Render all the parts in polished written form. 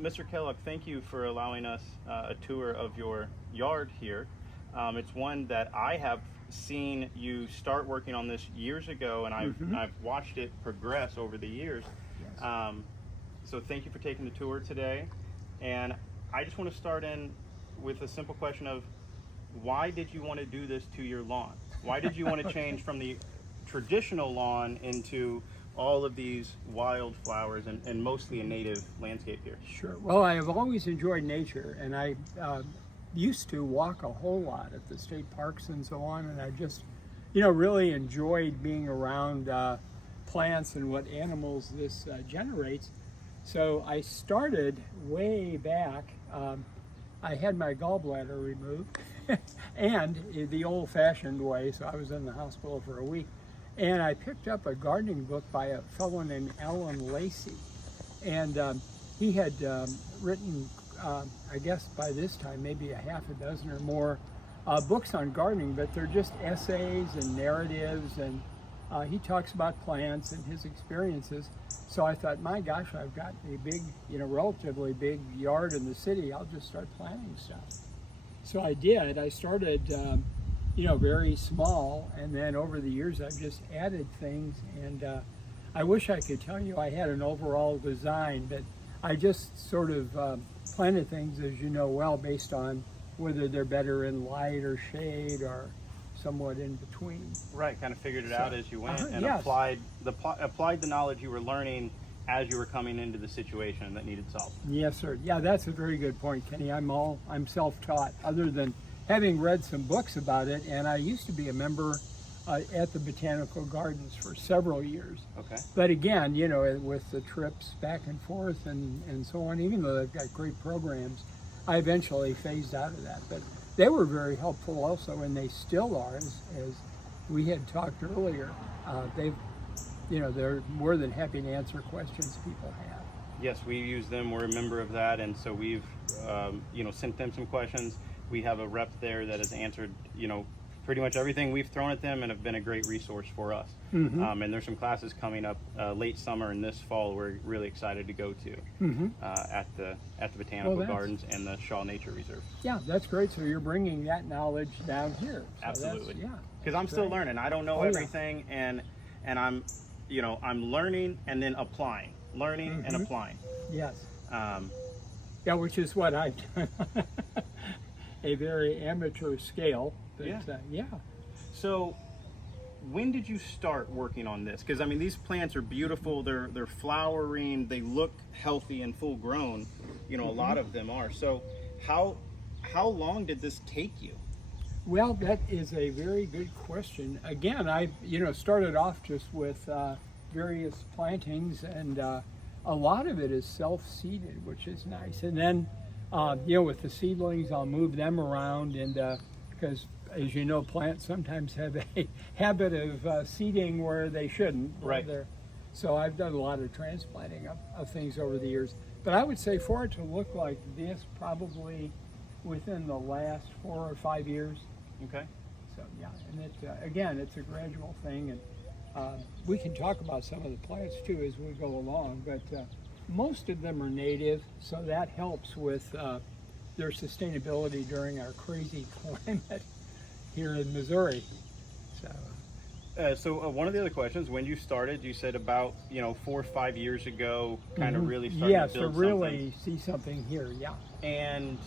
Mr. Kellogg, thank you for allowing us a tour of your yard here. It's one that I have seen you start working on this years ago, and I've watched it progress over the years. Yes. So thank you for taking the tour today. And I just want to start in with a simple question of, why did you want to do this to your lawn? Why did you want to change from the traditional lawn into all of these wildflowers and mostly a native landscape here? Sure. Well, I have always enjoyed nature, and I used to walk a whole lot at the state parks and so on, and I just, really enjoyed being around plants and what animals this generates. So I started way back. I had my gallbladder removed, and the old-fashioned way, so I was in the hospital for a week. And I picked up a gardening book by a fellow named Alan Lacey. And he had written, I guess by this time, maybe a half a dozen or more books on gardening, but they're just essays and narratives, and he talks about plants and his experiences. So I thought, my gosh, I've got a big, relatively big yard in the city. I'll just start planting stuff. So I did. I started, very small, and then over the years I've just added things. And I wish I could tell you I had an overall design, but I just sort of planted things, as you know well, based on whether they're better in light or shade or somewhat in between. Right, kind of figured it out as you went, and yes. applied the knowledge you were learning as you were coming into the situation that needed solved. Yes, sir. Yeah, that's a very good point, Kenny. I'm self-taught, other than having read some books about it, and I used to be a member at the Botanical Gardens for several years. Okay. But again, with the trips back and forth and so on, even though they've got great programs, I eventually phased out of that. But they were very helpful also, and they still are, as we had talked earlier. They're more than happy to answer questions people have. Yes, we use them. We're a member of that, and so we've sent them some questions. We have a rep there that has answered pretty much everything we've thrown at them, and have been a great resource for us. And there's some classes coming up late summer and this fall we're really excited to go to at the Botanical Gardens and the Shaw Nature Reserve. Yeah, that's great. So you're bringing that knowledge down here. So absolutely. Yeah. Because I'm still learning. I don't know everything, and I'm learning and then applying, learning and applying. Yes. Yeah, which is what I've done. A very amateur scale. But, yeah. So, when did you start working on this? Because these plants are beautiful. They're flowering. They look healthy and full grown. A lot of them are. So, how long did this take you? Well, that is a very good question. Again, I started off just with various plantings, and a lot of it is self-seeded, which is nice. And then with the seedlings, I'll move them around, and because, as you know, plants sometimes have a habit of seeding where they shouldn't. Right. So I've done a lot of transplanting of things over the years. But I would say for it to look like this, probably within the last 4 or 5 years. Okay. So yeah, and again, it's a gradual thing, and we can talk about some of the plants too as we go along. But most of them are native, so that helps with their sustainability during our crazy climate here in Missouri. So one of the other questions, when you started, you said about 4 or 5 years ago, kind of really starting to build something. Yes, to really see something here. Yeah. And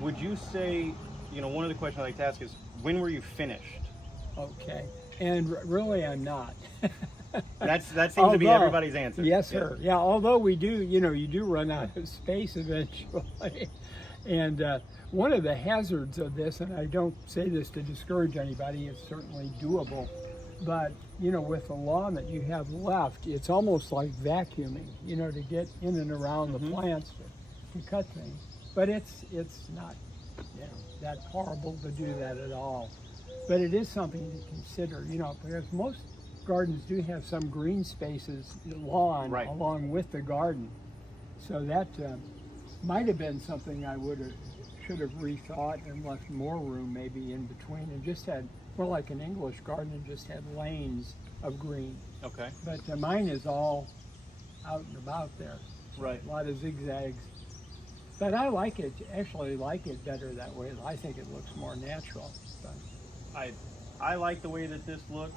would you say, one of the questions I like to ask is, when were you finished? Okay, and really I'm not. That seems to be everybody's answer. Yes, sir. Yeah, although we do, you do run out of space eventually. And one of the hazards of this, and I don't say this to discourage anybody, it's certainly doable, but with the lawn that you have left, it's almost like vacuuming, to get in and around the plants to cut things. But it's not that horrible to do that at all. But it is something to consider, because most gardens do have some green spaces, lawn, along with the garden. So that might have been something I should have rethought and left more room maybe in between, and just had more like an English garden and just had lanes of green. Okay. But mine is all out and about there. Right. A lot of zigzags. But I like it, actually like it better that way. I think it looks more natural. But. I like the way that this looks,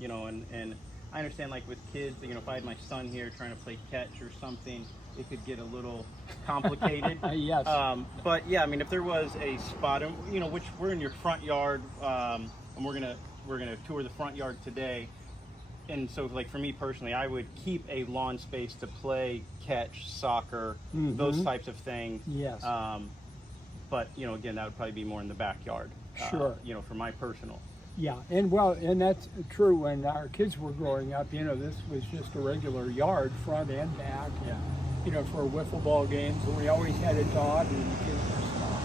you know, and I understand, like with kids, you know, if I had my son here trying to play catch or something, it could get a little complicated. Yes. But yeah, I mean, if there was a spot, you know, which we're in your front yard, and we're gonna tour the front yard today. And so, like for me personally, I would keep a lawn space to play catch, soccer, those types of things. Yes. But you know, again, that would probably be more in the backyard. Sure. You know, for my personal. Yeah, and that's true. When our kids were growing up, you know, this was just a regular yard, front and back. Yeah. You know, for wiffle ball games, and we always had a dog, and the kids were small.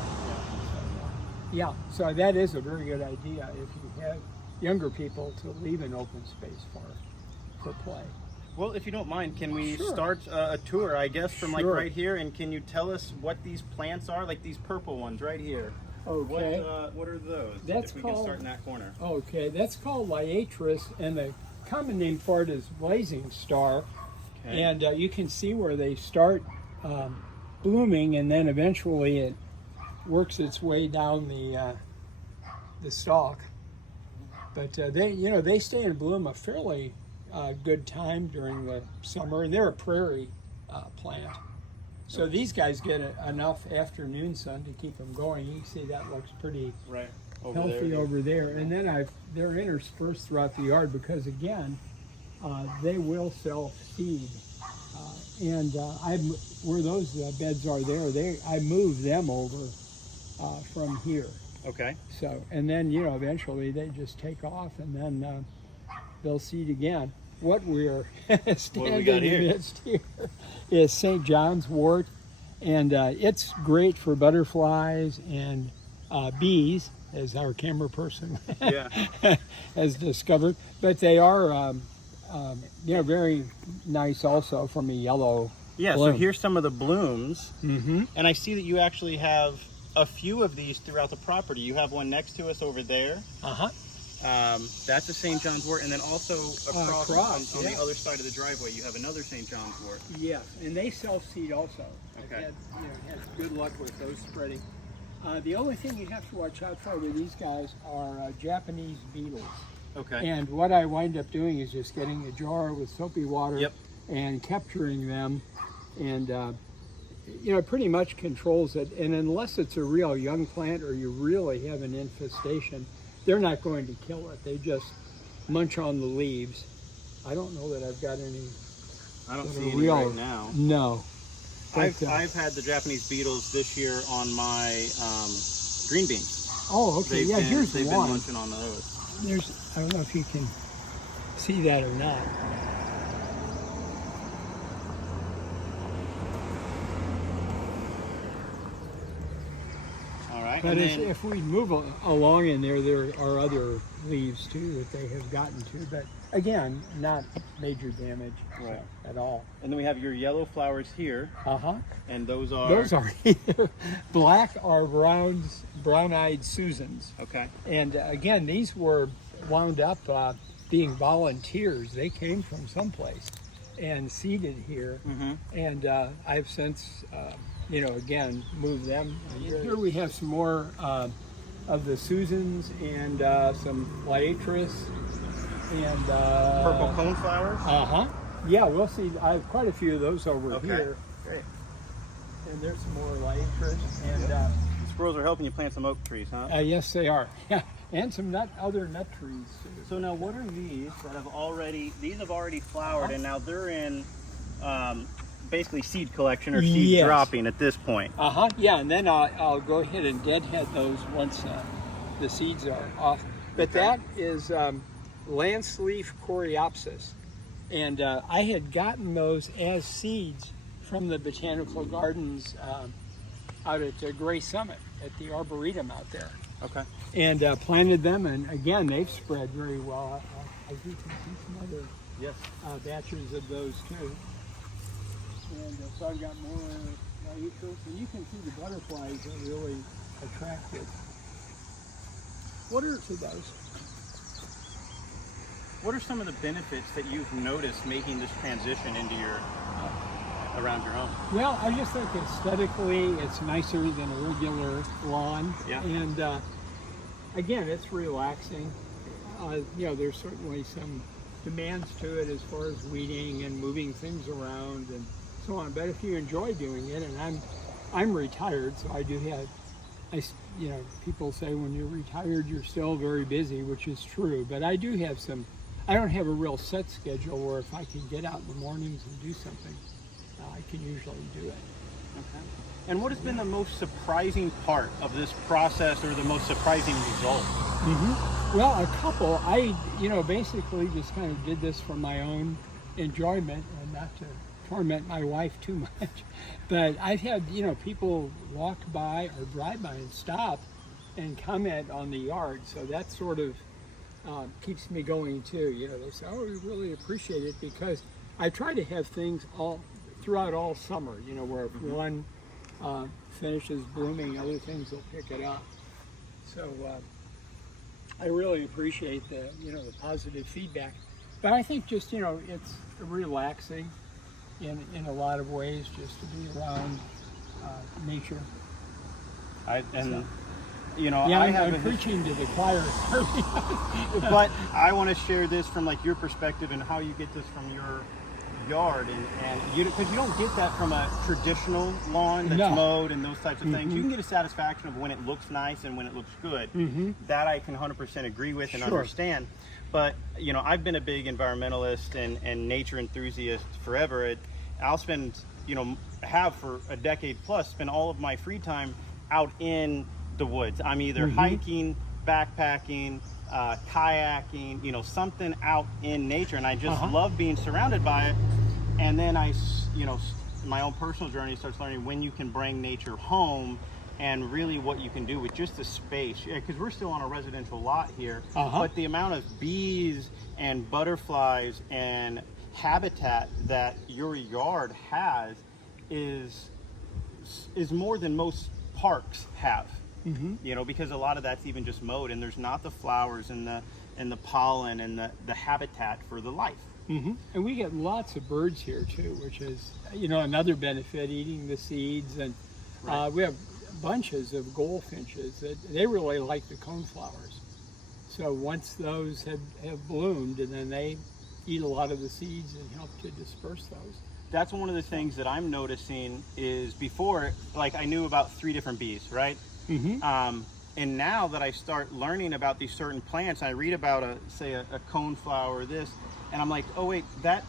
Yeah. So that is a very good idea if you have younger people to leave an open space for play. Well, if you don't mind, can we Sure. start a tour, I guess, from like Sure. right here? And can you tell us what these plants are, like these purple ones right here? Okay. What are those? That's if we called- can start in that corner. Okay, that's called liatris, and the common name for it is blazing star. Okay. And you can see where they start blooming, and then eventually it works its way down the stalk. But they stay in bloom a fairly good time during the summer, and they're a prairie plant. So these guys get enough afternoon sun to keep them going. You can see that looks pretty Right. healthy over there. And then they're interspersed throughout the yard because, again, they will self-seed. Where those beds are there, I move them over from here. Okay. So, and then, you know, eventually they just take off, and then they'll seed again. What we're standing got here? amidst here is St. John's wort, and it's great for butterflies and bees, as our camera person Yeah. has discovered. But they are, very nice also from a yellow Yeah. bloom. So here's some of the blooms, Mm-hmm. and I see that you actually have a few of these throughout the property. You have one next to us over there. Uh-huh. That's a St. John's wort, and then also across on yeah. the other side of the driveway, you have another St. John's wort. Yes, and they self-seed also. Okay. I've had good luck with those spreading. The only thing you have to watch out for with these guys are Japanese beetles. Okay. And what I wind up doing is just getting a jar with soapy water Yep. and capturing them, and it pretty much controls it. And unless it's a real young plant or you really have an infestation, they're not going to kill it. They just munch on the leaves. I don't know that I've got any. I don't that see are any right now. No. But, I've had the Japanese beetles this year on my green beans. oh, okay. Yeah, here's they've one. been munching on those. I don't know if you can see that or not. All right. But and then, if we move along in there are other leaves too that they have gotten to. But again, not major damage Right. at all. and then we have your yellow flowers here, Uh-huh. and those are Those are either black or brown-eyed Susans. okay. And again, these were wound up being volunteers. They came from someplace and seeded here. Mm-hmm. And I've since, again, moved them. And here we have some more of the Susans and some liatris and Purple cone flowers. Uh-huh. Yeah, we'll see. I have quite a few of those over Okay. here. Great. And there's some more liatris. And Squirrels are helping you plant some oak trees, huh? yes, they are. Yeah, and some other nut trees. So now, what are these that have already? These have already flowered, and now they're in basically seed collection or seed Yes. dropping at this point. Uh-huh, yeah, and then I'll go ahead and deadhead those once the seeds are off. But Okay. that is lance leaf coreopsis. And I had gotten those as seeds from the botanical gardens out at Gray Summit at the Arboretum out there. Okay. And planted them, and again, they've spread very well. I do can see some other Yes. batches of those too. And so I've got more liatris, and you can see the butterflies are really attracted What are to those. What are some of the benefits that you've noticed making this transition into your around your home? Well, I just think aesthetically it's nicer than a regular lawn. Yeah. And again, it's relaxing. There's certainly some demands to it as far as weeding and moving things around and so on. But if you enjoy doing it, and I'm retired, so I do have, people say when you're retired you're still very busy, which is true. But I do have I don't have a real set schedule where if I can get out in the mornings and do something, I can usually do it. Okay. And what has been the most surprising part of this process, or the most surprising result? Well, a couple. I, basically just kind of did this for my own enjoyment and not to torment my wife too much. But I've had, people walk by or drive by and stop and comment on the yard. So that sort of keeps me going too. They say, oh, we really appreciate it, because I try to have things throughout all summer, where if one finishes blooming, other things will pick it up. So I really appreciate the positive feedback. But I think just it's relaxing in a lot of ways, just to be around nature. I'm preaching to the choir. But I want to share this from like your perspective and how you get this from your yard, and because you don't get that from a traditional lawn that's mowed and those types of things. You can get a satisfaction of when it looks nice and when it looks good. That I can 100% agree with and understand. But I've been a big environmentalist and nature enthusiast forever. I'll spend have for a decade plus spend all of my free time out in the woods. I'm either hiking, backpacking, kayaking, something out in nature, and I just love being surrounded by it. And then my own personal journey starts learning when you can bring nature home, and really what you can do with just the space. Because we're still on a residential lot here, but the amount of bees and butterflies and habitat that your yard has is more than most parks have. Because a lot of that's even just mowed, and there's not the flowers and the pollen and the habitat for the life. And we get lots of birds here too, which is another benefit, eating the seeds. And we have bunches of goldfinches that they really like the coneflowers. So once those have bloomed, and then they eat a lot of the seeds and help to disperse those. That's one of the things that I'm noticing is before, like I knew about 3 different bees, right? And now that I start learning about these certain plants, I read about a coneflower or this, and I'm like, oh wait, that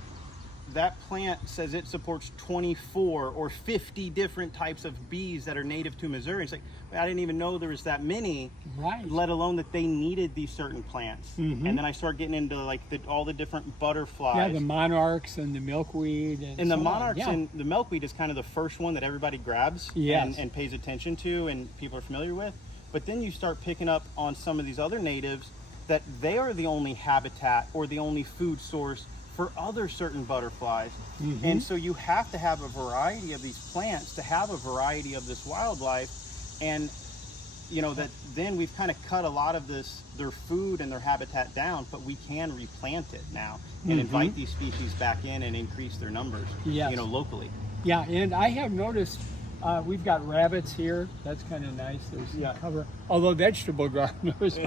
plant says it supports 24 or 50 different types of bees that are native to Missouri. It's like, I didn't even know there was that many, let alone that they needed these certain plants. And then I start getting into like all the different butterflies. Yeah, the monarchs and the milkweed. And the monarchs and the milkweed is kind of the first one that everybody grabs and pays attention to and people are familiar with. But then you start picking up on some of these other natives that they are the only habitat or the only food source for other certain butterflies. And so you have to have a variety of these plants to have a variety of this wildlife. And that then we've kind of cut a lot of their food and their habitat down, but we can replant it now and invite these species back in and increase their numbers locally. Yeah, and I have noticed we've got rabbits here. That's kind of nice. There's cover. Although vegetable gardeners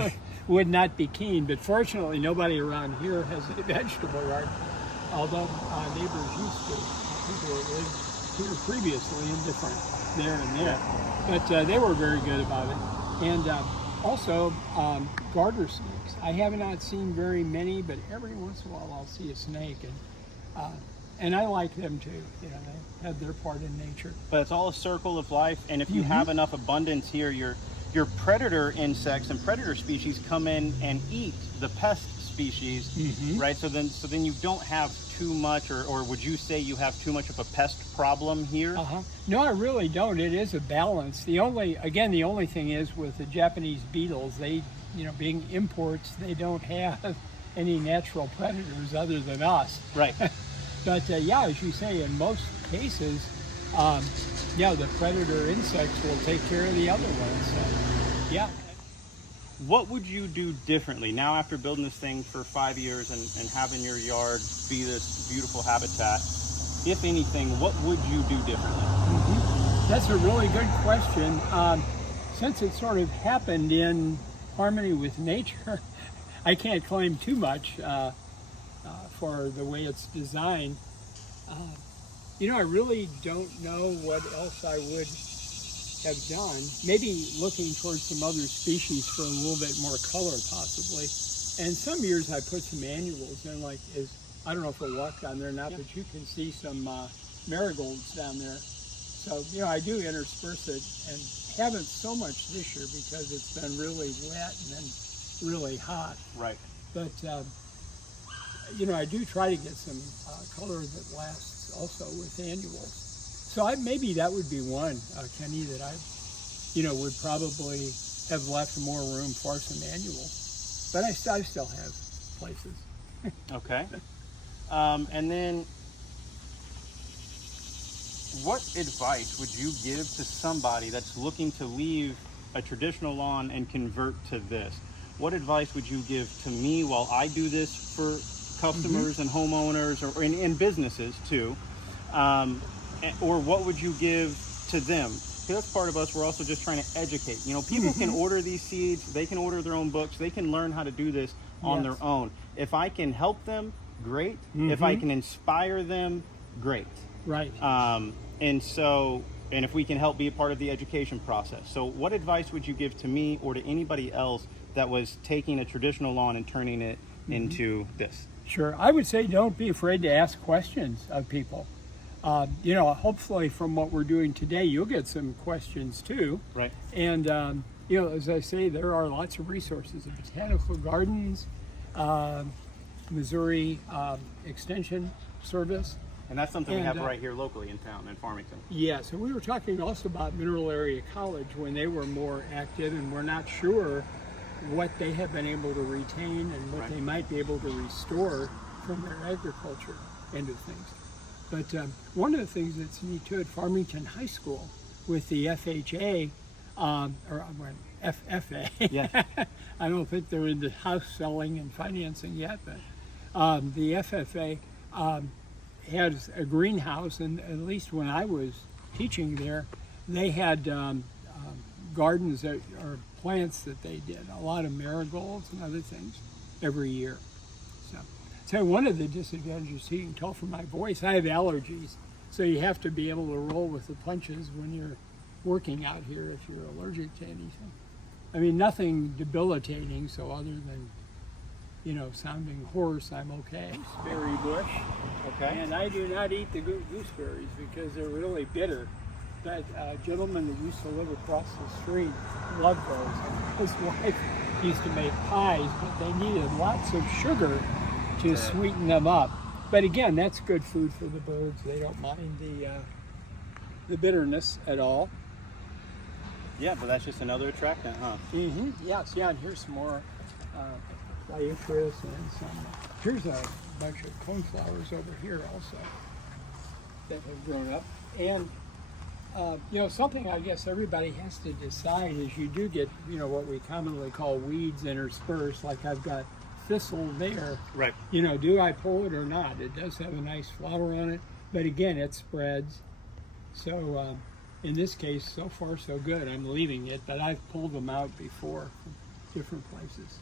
would not be keen, but fortunately nobody around here has a vegetable garden. Although neighbors used to, people who lived here previously in different there and there, but they were very good about it. And also garter snakes. I have not seen very many, but every once in a while I'll see a snake, and I like them too. They have their part in nature. But it's all a circle of life, and if you have enough abundance here, your predator insects and predator species come in and eat the pest species, right? So then you don't have too much, or would you say you have too much of a pest problem here? No, I really don't. It is a balance. The only thing is with the Japanese beetles, they, being imports, they don't have any natural predators other than us. Right. But as you say, in most cases, the predator insects will take care of the other ones. So, What would you do differently now after building this thing for 5 years and having your yard be this beautiful habitat? if anything, what would you do differently? That's a really good question. Since it sort of happened in harmony with nature, I can't claim too much for the way it's designed. I really don't know what else I would have done. Maybe looking towards some other species for a little bit more color, possibly. And some years I put some annuals in, I don't know if it'll walk down there or not, but you can see some marigolds down there. So, I do intersperse it, and haven't so much this year because it's been really wet and then really hot. Right. But, I do try to get some color that lasts also with annuals. So maybe that would be one, Kenny, that I, would probably have left more room for some annuals. But I still have places. Okay. And then, what advice would you give to somebody that's looking to leave a traditional lawn and convert to this? What advice would you give to me while I do this for customers and homeowners or in businesses too? Or what would you give to them? Because that's part of us. We're also just trying to educate. People can order these seeds. They can order their own books. They can learn how to do this on their own. If I can help them, great. If I can inspire them, great. Right. And if we can help be a part of the education process. So what advice would you give to me or to anybody else that was taking a traditional lawn and turning it into this? Sure. I would say don't be afraid to ask questions of people. Hopefully from what we're doing today, you'll get some questions too. Right. And, as I say, there are lots of resources. The Botanical Gardens, Missouri Extension Service. And that's something we have right here locally in town, in Farmington. Yes, and we were talking also about Mineral Area College when they were more active, and we're not sure what they have been able to retain and what they might be able to restore from their agriculture end of things. But one of the things that's neat too at Farmington High School with the FHA, FFA, I don't think they're in the house selling and financing yet, but the FFA has a greenhouse, and at least when I was teaching there, they had gardens or plants that they did, a lot of marigolds and other things every year. So one of the disadvantages, you can tell from my voice, I have allergies, so you have to be able to roll with the punches when you're working out here if you're allergic to anything. I mean, nothing debilitating, so other than sounding hoarse, I'm okay. Gooseberry bush. Okay. And I do not eat the gooseberries because they're really bitter. That gentleman that used to live across the street loved those. His wife used to make pies, but they needed lots of sugar to sweeten them up. But again, that's good food for the birds. They don't mind the bitterness at all. Yeah, but that's just another attractant, huh? Yes, and here's some more Liatris and some. Here's a bunch of coneflowers over here also that have grown up. And something I guess everybody has to decide is you do get what we commonly call weeds interspersed. Like I've got thistle there. Right. Do I pull it or not? It does have a nice flower on it, but again, it spreads. So in this case, so far so good. I'm leaving it, but I've pulled them out before from different places.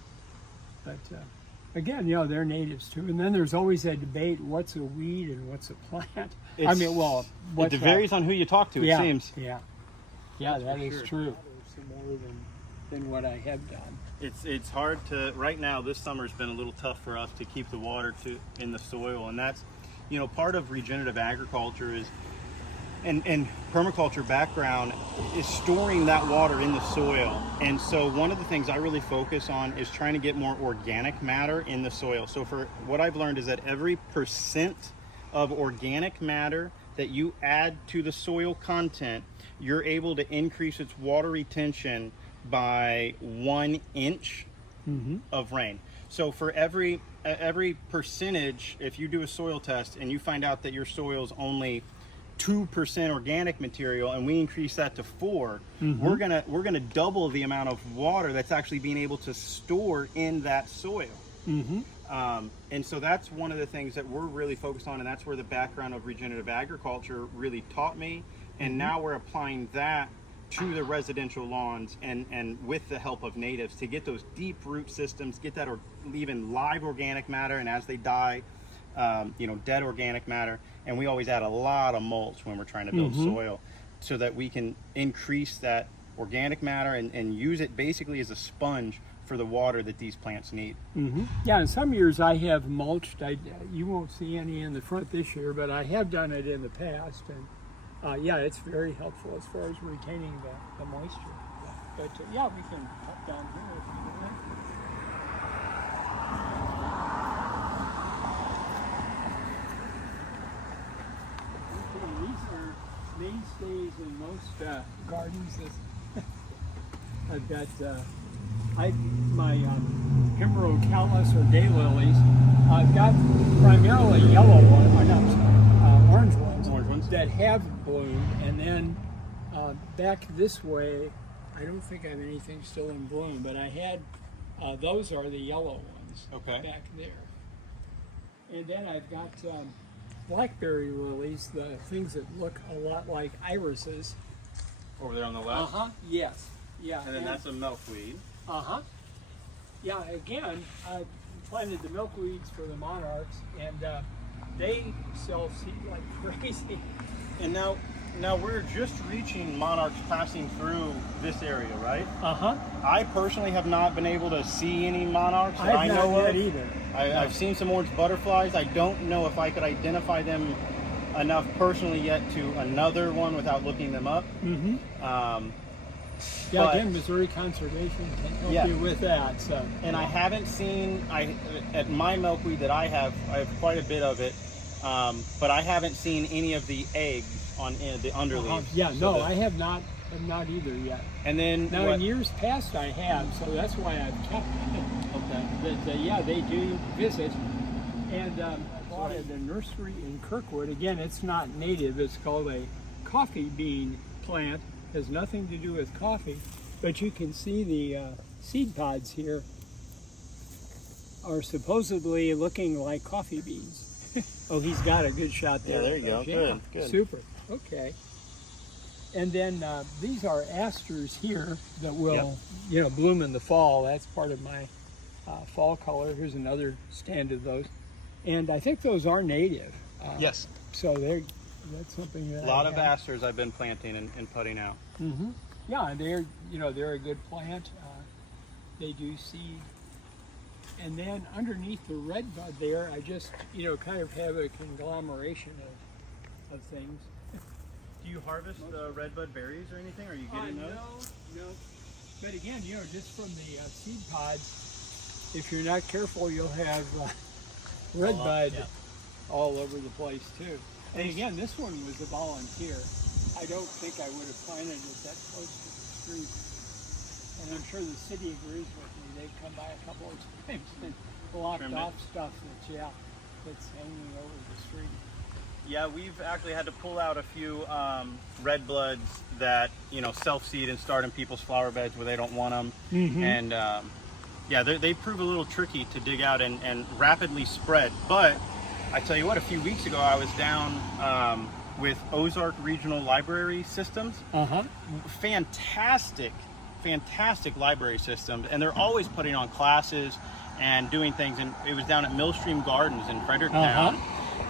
But again, they're natives too. And then there's always that debate: what's a weed and what's a plant? It varies on who you talk to. It seems. Yeah, that is true. Some more than what I have done. It's hard to right now. This summer's been a little tough for us to keep the water in the soil, and that's part of regenerative agriculture is. And permaculture background is storing that water in the soil. And so one of the things I really focus on is trying to get more organic matter in the soil. So for what I've learned is that every % of organic matter that you add to the soil content, you're able to increase its water retention by 1 inch of rain. So for every percentage, if you do a soil test and you find out that your soil's only 2% organic material and we increase that to 4, we're gonna double the amount of water that's actually being able to store in that soil. And so that's one of the things that we're really focused on, and that's where the background of regenerative agriculture really taught me. And now we're applying that to the residential lawns, and with the help of natives, to get those deep root systems, get that or even live organic matter, and as they die, dead organic matter. And we always add a lot of mulch when we're trying to build soil, so that we can increase that organic matter and use it basically as a sponge for the water that these plants need. Yeah, in some years I have mulched. You won't see any in the front this year, but I have done it in the past, and yeah, it's very helpful as far as retaining the moisture. But yeah, we can cut down here if you want. Okay, these are mainstays in most gardens. I've got my emerald callus or daylilies. I've got primarily yellow ones, orange ones that have bloomed, and then back this way, I don't think I have anything still in bloom, but I had those are the yellow ones back there. And then I've got blackberry lilies, the things that look a lot like irises. Over there on the left? Yes. Yeah. And then that's a milkweed. Yeah, again, I planted the milkweeds for the monarchs, and they self-seed like crazy. And now we're just reaching monarchs passing through this area, right? I personally have not been able to see any monarchs that I know of. Either. I've seen some orange butterflies. I don't know if I could identify them enough personally yet to another one without looking them up. Yeah, again, Missouri Conservation can help you with that. So. And I haven't seen, at my milkweed that I have quite a bit of it, but I haven't seen any of the eggs on the underleaves. Yeah, so no, I have not either yet. And then now in years past I have, so that's why I've kept it. But yeah, they do visit. And I bought at a nursery in Kirkwood. Again, it's not native. It's called a coffee bean plant. Has nothing to do with coffee, but you can see the seed pods here are supposedly looking like coffee beans. Oh, he's got a good shot there. Yeah, there you go. Yeah, good. Super. Okay. And then these are asters here that will, bloom in the fall. That's part of my fall color. Here's another stand of those, and I think those are native. Yes. So that's something that a lot of asters I've been planting and putting out. Yeah, and they're a good plant. They do seed. And then underneath the red bud there, I just kind of have a conglomeration of things. Do you harvest redbud berries or anything? Are you getting those? No. But again, just from the seed pods, if you're not careful, you'll have redbud all over the place too. And again, this one was a volunteer. I don't think I would have planted it that close to the street. And I'm sure the city agrees with me. They've come by a couple of times and blocked off stuff that's hanging over the street. Yeah, we've actually had to pull out a few red bloods that self-seed and start in people's flower beds where they don't want them. And they prove a little tricky to dig out and rapidly spread. But I tell you what, a few weeks ago I was down with Ozark Regional Library Systems. Fantastic library systems, and they're always putting on classes and doing things. And it was down at Millstream Gardens in Fredericktown,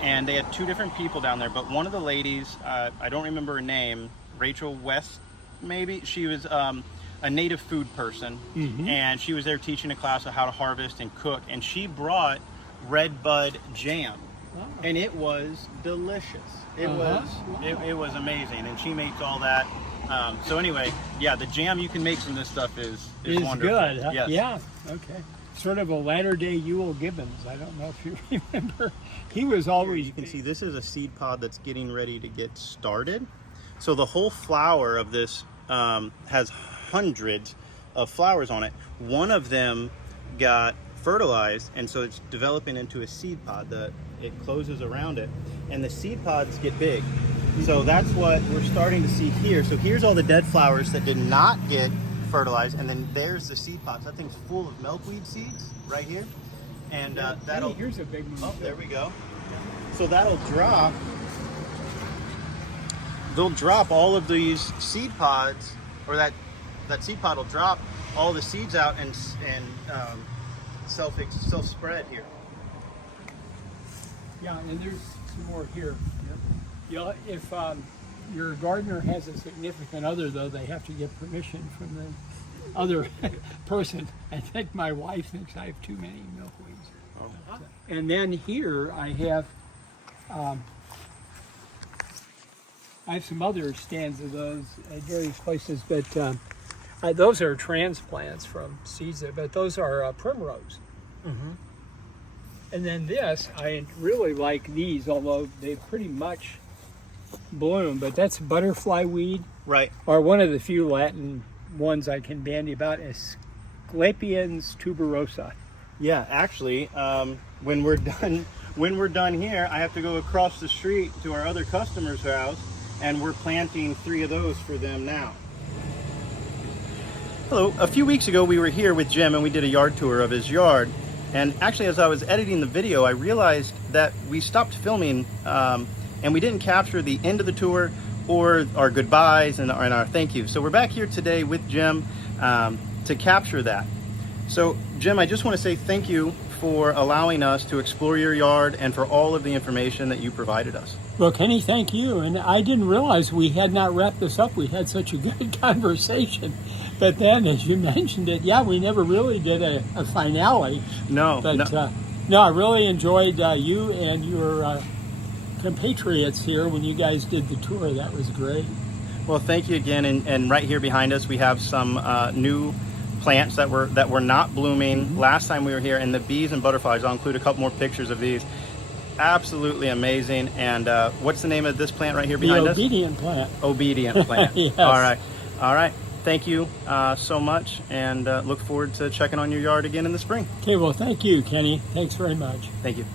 and they had two different people down there. But one of the ladies, I don't remember her name, Rachel West, maybe. She was a native food person, and she was there teaching a class of how to harvest and cook. And she brought redbud jam. And it was delicious. It was amazing, and she makes all that. So anyway, the jam you can make from this stuff is wonderful. Good. Huh? Yes. Yeah. Okay. Sort of a latter-day Ewell Gibbons. I don't know if you remember. He was always. You can see this is a seed pod that's getting ready to get started. So the whole flower of this has hundreds of flowers on it. One of them got fertilized, and so it's developing into a seed pod. It closes around it, and the seed pods get big. So that's what we're starting to see here. So here's all the dead flowers that did not get fertilized, and then there's the seed pods. That thing's full of milkweed seeds right here. and Hey, that'll. here's a big one. Oh, there we go. So that'll drop. They'll drop all of these seed pods, or that seed pod will drop all the seeds out and self spread here. Yeah, and there's some more here. Yeah, if your gardener has a significant other, though, they have to get permission from the other person. I think my wife thinks I have too many milkweeds. Oh. And then here I have some other stands of those at various places, but those are transplants from seeds, but those are primrose. Mm-hmm. And then this, I really like these, although they pretty much bloom, but that's butterfly weed, Right. or one of the few Latin ones I can bandy about, Asclepians tuberosa. Yeah, actually, when we're done here, I have to go across the street to our other customer's house, and we're planting 3 of those for them now. Hello. A few weeks ago, we were here with Jim, and we did a yard tour of his yard. And actually, as I was editing the video, I realized that we stopped filming, and we didn't capture the end of the tour or our goodbyes and our thank you. So we're back here today with Jim to capture that. So Jim, I just want to say thank you for allowing us to explore your yard and for all of the information that you provided us. Well, Kenny, thank you. And I didn't realize we had not wrapped this up. We had such a good conversation. But then, as you mentioned it, yeah, we never really did a finale. No, But no. no, I really enjoyed you and your compatriots here when you guys did the tour. That was great. Well, thank you again. And right here behind us, we have some new plants that were not blooming last time we were here, and the bees and butterflies. I'll include a couple more pictures of these. Absolutely amazing. And what's the name of this plant right here behind us? The obedient plant. Obedient plant. Yes. All right. Thank you so much, and look forward to checking on your yard again in the spring. Okay, well, thank you, Kenny. Thanks very much. Thank you.